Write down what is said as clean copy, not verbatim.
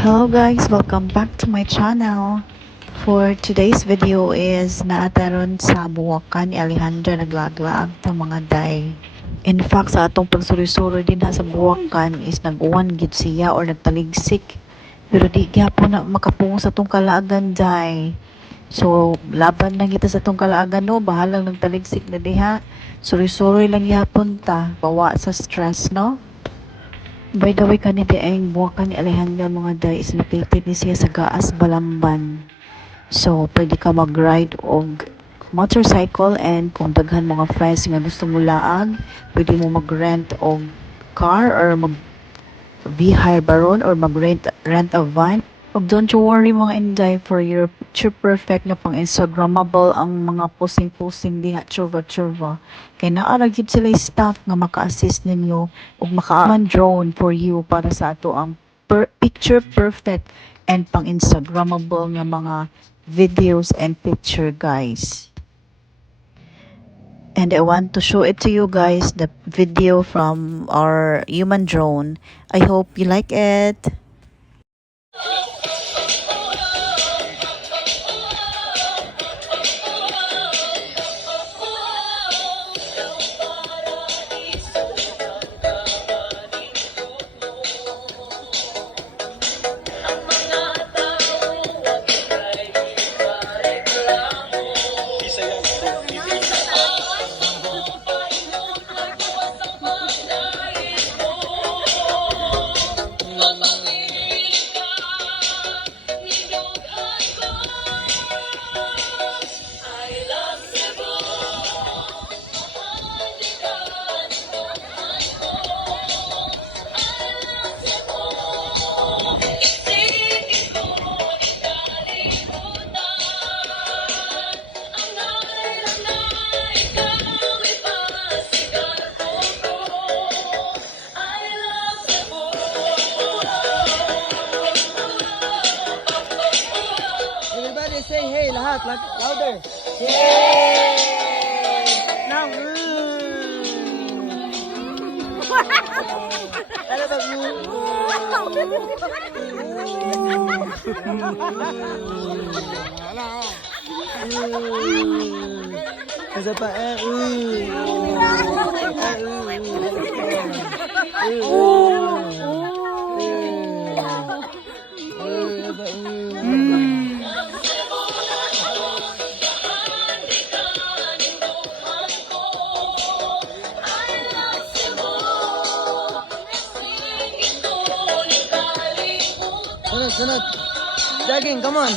Hello guys, welcome back to my channel. For today's video is naataron sa Buwakan ni Alejandra naglaglag ng mga day. In fact, sa atong pagsuri-suri din sa Buwakan is nag-uwan gid siya or nagtaligsik. Pero di gyapon na makapung sa atong kalaagan day. So, laban lang kita sa atong kalaagan no, bahalang nagtaligsik na diha. Suri-suri lang yapon ta, bawa sa stress no. By the way, kanina ang Buwakan ni Alejandra mga day is located ni siya sa Gaas, Balamban. So, pwede ka mag-ride og motorcycle and kung daghan mga friends nga gusto mo laag, pwede mo mag-rent og car or mag-hire baron or mag-rent a van. Og don't you worry mga inday, for your picture perfect na pang Instagrammable ang mga posing-posing diha churva-churva. Kay naara gyud sila staff nga maka-assist ninyo ug maka-man drone for you para sa ato ang picture perfect and pang Instagrammable nga mga videos and picture guys. And I want to show it to you guys, the video from our human drone. I hope you like it. Everybody say hey, lahat, louder. Yay! Now, ano ba? Isa pa, Sunod. Jogging, come on.